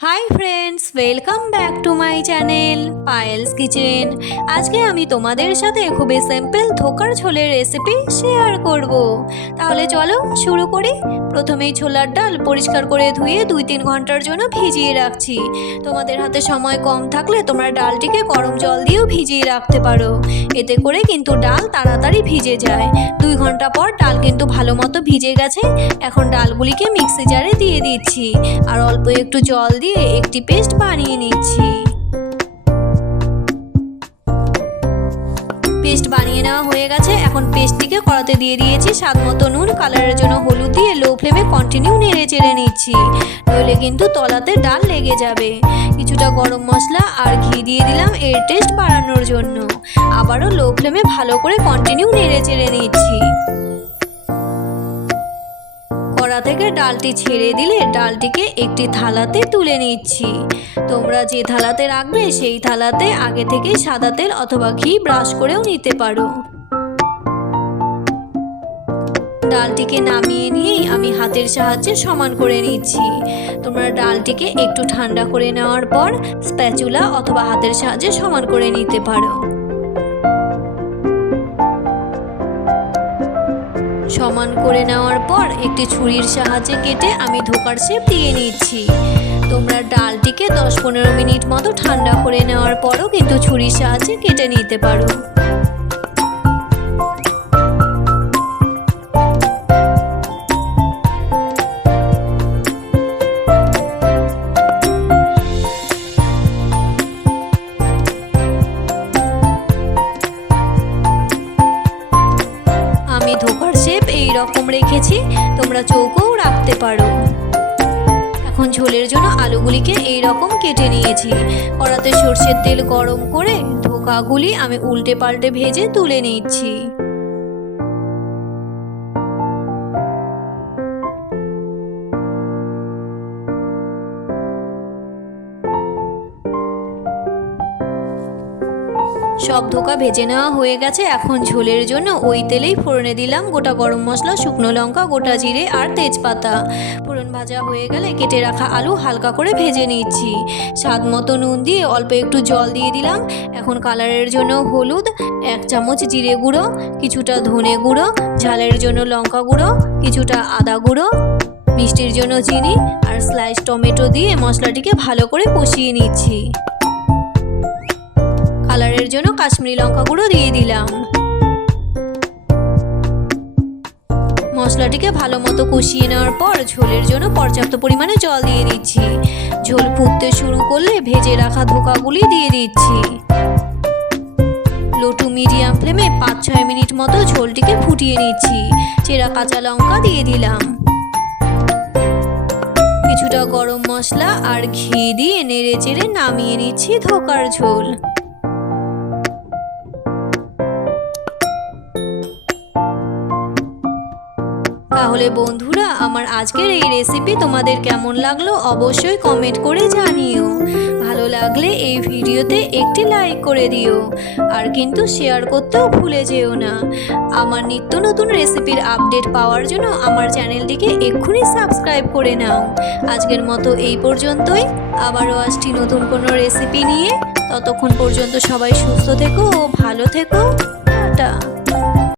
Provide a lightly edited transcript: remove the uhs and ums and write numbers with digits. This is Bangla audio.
Hi friends, welcome back to my channel Payel's kitchen. আজকে আমি তোমাদের সাথে খুবই সিম্পল ধোকার ঝোলের রেসিপি শেয়ার করব। তাহলে চলো শুরু করি। প্রথমেই ছোলার ডাল পরিষ্কার করে ধুয়ে 2-3 ঘন্টার জন্য ভিজিয়ে রাখছি। তোমাদের হাতে সময় কম থাকলে তোমরা ডালটিকে গরম জল দিয়েও ভিজিয়ে রাখতে পারো, এতে করে কিন্তু ডাল তাড়াতাড়ি ভিজে যায়। 2 ঘন্টা পর ডাল কিন্তু ভালো মতো ভিজে গেছে। এখন ডালগুলিকে মিক্সি জারে দিয়ে দিচ্ছি আর অল্প একটু জল দিয়ে একটি পেস্ট বানিয়ে নিচ্ছি। পেস্ট বানিয়ে নেওয়া হয়ে গেছে। এখন পেস্টটিকে কড়াতে দিয়ে দিয়েছি স্বাদ মতো নুন, কালারের জন্য হলুদ দিয়ে লো ফ্লেমে কন্টিনিউ নেড়ে চেড়ে নিচ্ছি, নইলে কিন্তু তলাতে ডাল লেগে যাবে। কিছুটা গরম মশলা আর ঘি দিয়ে দিলাম এর টেস্ট বাড়ানোর জন্য। আবারও লো ফ্লেমে ভালো করে কন্টিনিউ নেড়ে চেড়ে নিচ্ছি। কড়া থেকে ডালটি ছেড়ে দিলে ডালটিকে একটি থালাতে তুলে নিচ্ছি। তোমরা যে থালাতে রাখবে সেই থালাতে আগে থেকে সাদা তেল অথবা ঘি ব্রাশ করেও নিতে পারো। ডালটিকে নামিয়ে নিয়েই আমি হাতের সাহায্যে সমান করে নিচ্ছি। তোমরা ডালটিকে একটু ঠান্ডা করে নেওয়ার পর স্প্যাচুলা অথবা হাতের সাহায্যে সমান করে নিতে পারো। সমান করে নেওয়ার পর একটি ছুরির সাহায্যে কেটে আমি ধোকার শেপ দিয়ে নিচ্ছি। তোমরা ডালটিকে 10-15 মিনিট মতো ঠান্ডা করে নেওয়ার পরও কিন্তু ছুরির সাহায্যে কেটে নিতে পারো। আমি ধোকার শেপ এইরকম রেখেছি, তোমরা চৌকোও রাখতে পারো। এখন ঝোলের জন্য আলুগুলিকে এইরকম কেটে নিয়েছি। কড়াতে সরষের তেল গরম করে ধোকাগুলি আমি উল্টে পাল্টে ভেজে তুলে নিচ্ছি। সব ধোকা ভেজে নেওয়া হয়ে গেছে। এখন ঝোলের জন্য ওই তেলেই ফোড়নে দিলাম গোটা গরম মশলা, শুকনো লঙ্কা, গোটা জিরে আর তেজপাতা। ফোড়ন ভাজা হয়ে গেলে কেটে রাখা আলু হালকা করে ভেজে নিচ্ছি। স্বাদ মতো নুন দিয়ে অল্প একটু জল দিয়ে দিলাম। এখন কালারের জন্য হলুদ, 1 চামচ জিরে গুঁড়ো, কিছুটা ধনে গুঁড়ো, ঝালের জন্য লঙ্কা গুঁড়ো, কিছুটা আদা গুঁড়ো, মিষ্টির জন্য চিনি আর স্লাইস টমেটো দিয়ে মশলাটিকে ভালো করে কষিয়ে নিচ্ছি। কালারের জন্য কাশ্মীরি লঙ্কা গুঁড়ো দিয়ে দিলাম। মশলাটিকে ভালো মতো কষিয়ে নেওয়ার পর ঝোলের জন্য পর্যাপ্ত পরিমাণে জল দিয়ে দিচ্ছি। ঝোল ফুটতে শুরু করলে ভেজে রাখা ধোকাগুলি দিয়ে দিচ্ছি। লো টু মিডিয়াম ফ্লেমে 5-6 মিনিট মতো ঝোলটিকে ফুটিয়ে নিচ্ছি। চেরা কাঁচা লঙ্কা দিয়ে দিলাম। কিছুটা গরম মশলা আর ঘি দিয়ে নেড়ে চেড়ে নামিয়ে নিচ্ছি ধোকার ঝোল। তাহলে বন্ধুরা, আমার আজকের এই রেসিপি তোমাদের কেমন লাগলো অবশ্যই কমেন্ট করে জানিও। ভালো লাগলে এই ভিডিওতে একটি লাইক করে দিও আর কিন্তু শেয়ার করতেও ভুলে যেও না। আমার নিত্য নতুন রেসিপির আপডেট পাওয়ার জন্য আমার চ্যানেলটিকে এক্ষুনি সাবস্ক্রাইব করে নাও। আজকের মতো এই পর্যন্তই। আবারও আসছি নতুন কোনো রেসিপি নিয়ে। ততক্ষণ পর্যন্ত সবাই সুস্থ থেকো ও ভালো থেকো। টাটা।